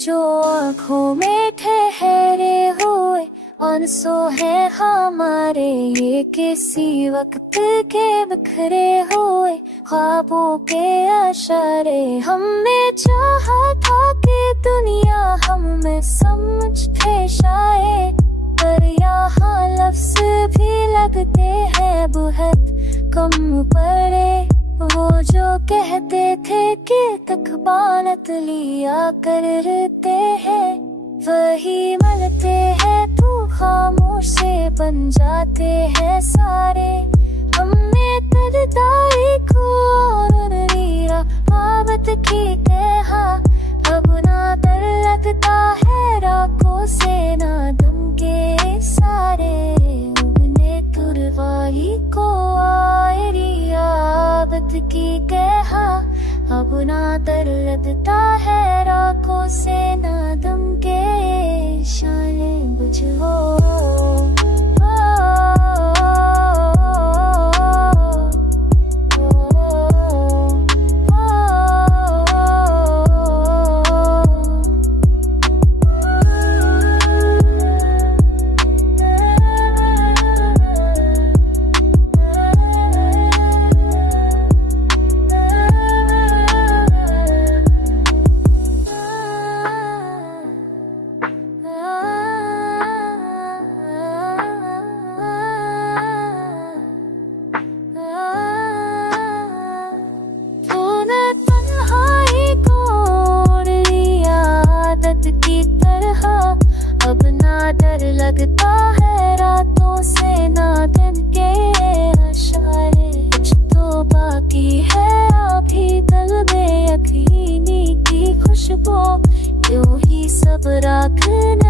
जो आँखों में ठहरे हुए आंसू है हमारे, ये किसी वक्त के बिखरे हुए ख्वाबों के इशारे। हमने चाहा था कि दुनिया हम में समझ पेश आए, पर यहाँ लफ्ज भी लगते हैं बहुत कम पड़े। वो जो कहते थे कि तकबानत लिया करते हैं, वही मलते हैं तो खामोश से बन जाते हैं सारे। हमने तरदाई को और नीरा आबत की कहा, अब ना डर लगता है रातों से ना दम के सारे। हमने तुरवाई को आयरी आबत की कहा, अब ना डर लगता है रातों से ना दम के शाने बुझो। की तरह अब ना डर लगता है रातों से ना दिन के इशारे। कुछ तो बाकी है अभी दिल में यकीनी की खुशबू, यूं ही सब रखना